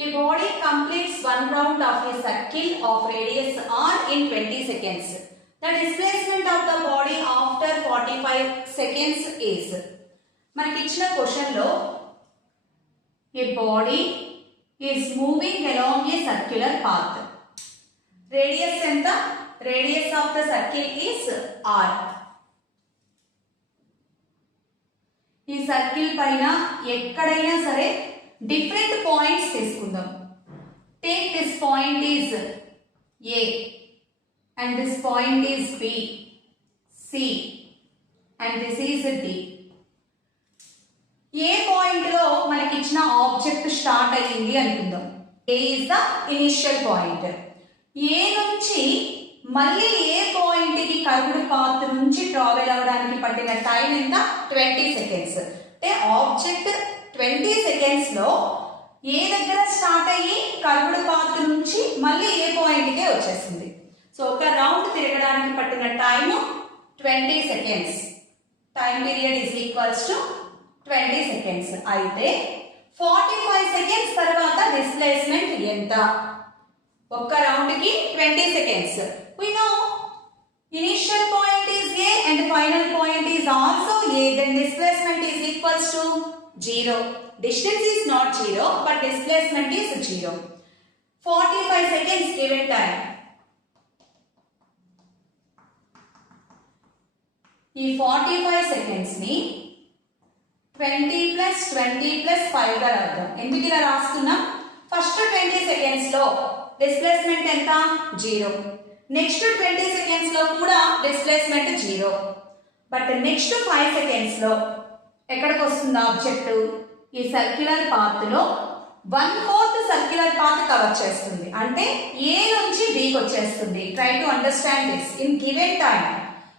A body completes one round of a circle of radius r in 20 seconds. The displacement of the body after 45 seconds is. మనకి ఇచ్చిన క్వశ్చన్ లో a body is moving along a circular path. Radius ఎంత? Radius of the circle is r. ఈ సర్కిల్ పైన ఎక్కడైనా సరే different points తీసుకుందాం. Take this point is A and this point is B, C and this is D. ఏ పాయింట్ లో మనకి ఇచ్చిన object start అయ్యింది అనుకుందాం. A is the initial point. A నుంచి మళ్ళీ ఏ పాయింట్ కి కర్వ్డ్ పాత్ నుంచి ట్రావెల్ అవ్వడానికి పట్టిన టైం ఎంత? 20 సెకండ్స్. అంటే ఆబ్జెక్ట్ 20 సెకండ్స్ లో ఏ దగ్గర స్టార్ట్ అయ్యి కర్వ్డ్ పాత్ నుంచి మళ్ళీ ఏ పాయింట్ కే వచ్చేసింది. సో ఒక రౌండ్ తిరగడానికి పట్టిన టైం 20 seconds. Time period is equals to 20 సెకండ్స్. అయితే 45 సెకండ్స్ తర్వాత డిస్ప్లేస్మెంట్ ఎంత? ఒక్క రౌండ్ కి 20 seconds. We know initial point is A and final point is also A, then displacement is equals to 0. Distance is not 0 but displacement is 0. 45 seconds given time. ఈ 45 సెకండ్స్ ని 20 ప్లస్ 20 ప్లస్ 5 గా రాద్దాం. ఎందుకు ఇలా రాస్తున్నాం? ఫస్ట్ 20 సెకండ్స్ లో డిస్ప్లేస్మెంట్ ఎంత? 0. నెక్స్ట్ 20 సెకండ్స్ లో కూడా డిస్ప్లేస్మెంట్ 0. బట్ నెక్స్ట్ 5 సెకండ్స్ లో ఎక్కడికి వస్తుంది ఆబ్జెక్ట్? ఈ సర్క్యులర్ పాత్ లో 1/4 సర్క్యులర్ పాత్ కవర్ చేస్తుంది. అంటే ఏ నుంచి B కి వచ్చేస్తుంది. Try to understand this. In given time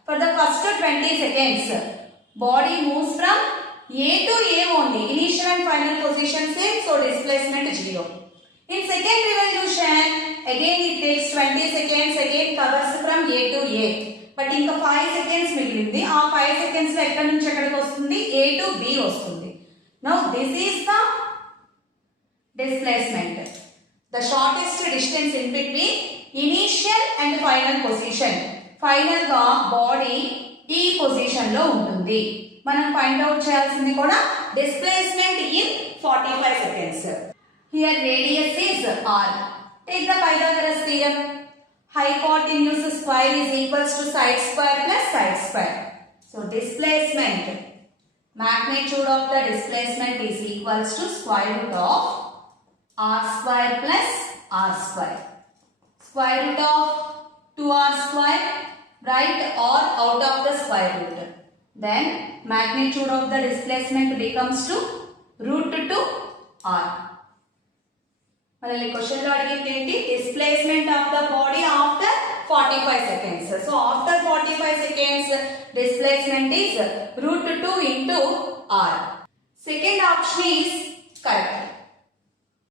for the first 20 seconds body moves from A to A only. Initial and final position same, so displacement 0. In second revolution, again it takes 20 seconds, again covers from A to A. But ఇంకా 5 seconds మిగిలింది. ఆ 5 seconds లో ఎక్కడి నుంచి ఎక్కడికి వస్తుంది? A to B వస్తుంది. Now this is the displacement. The shortest distance in between initial and final position. Final గా బాడీ ఈ పొజిషన్ లో ఉంటుంది. మనం ఫైండ్ అవుట్ చేయాల్సింది కూడా displacement in 45 seconds. Here radius is r. Take the Pythagoras theorem. Hypotenuse square is equals to side square plus side square. So displacement, magnitude of the displacement is equals to square root of r square plus r square. Square root of 2r square, write r out of the square root. Then magnitude of the displacement becomes to root 2 r. మనల్ని క్వశ్చన్ లో అడిగింది ఏంటి? Displacement of the body after 45 seconds. So after 45 seconds displacement is root 2 into r. Second option is correct.